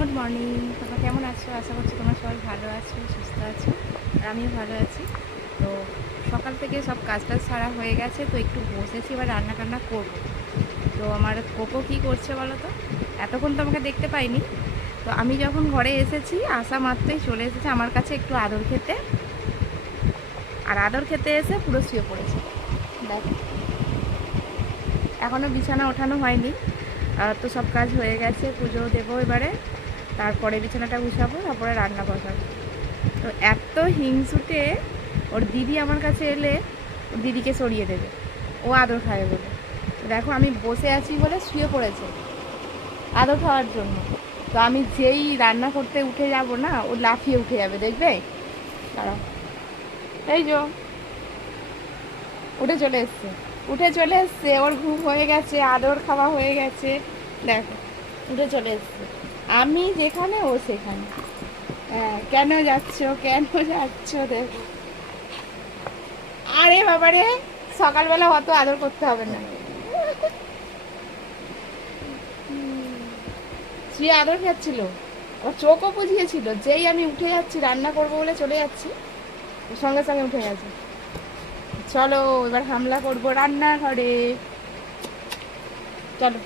Good morning. তোমরা কেমন আছো? আশা করছি তোমরা সবাই ভালো আছো, সুস্থ আছো, আর আমিও ভালো আছি। তো সকাল থেকে সব কাজ টাজ সারা হয়ে গেছে, তো একটু বসেছি, এবার রান্না টান্না করবো। তো আমার কোকো কী করছে বলো তো? এতক্ষণ তো আমাকে দেখতে পাইনি। তো আমি যখন ঘরে এসেছি, আসা মাত্রই চলে এসেছে আমার কাছে একটু আদর খেতে, আর আদর খেতে এসে পুরো শুয়ে পড়েছে। দেখো, এখনও বিছানা ওঠানো হয়নি। তো সব কাজ হয়ে গেছে, পুজো দেবো এবারে, তারপরে বিছানাটা গুছাবো, তারপরে রান্না বসাবো। তো এত হিংসুটে, ওর দিদি আমার কাছে এলে ওর দিদিকে সরিয়ে দেবে, ও আদর খাবে বলে। তো দেখো, আমি বসে আছি বলে শুয়ে পড়েছে আদর খাওয়ার জন্য। তো আমি যেই রান্না করতে উঠে যাব না, ও লাফিয়ে উঠে যাবে, দেখবে। দাঁড়াও, এই যে উঠে চলে এসছে, উঠে চলে এসছে, ওর ঘুম হয়ে গেছে, আদর খাওয়া হয়ে গেছে। দেখো, উঠে চলে এসছে, আমি যেখানে ও সেখানে। হ্যাঁ, কেন যাচ্ছ, কেন যাচ্ছ? দেখো, আরে বাবারে, সকালবেলা অত আদর করতে হবে না। সে আদর খাচ্ছিল, ওর চোখও বুঝিয়েছিল, যেই আমি উঠে যাচ্ছি রান্না করবো বলে চলে যাচ্ছি, সঙ্গে সঙ্গে উঠে গেছে। চলো এবার হামলা করবো রান্নাঘরে, চলো।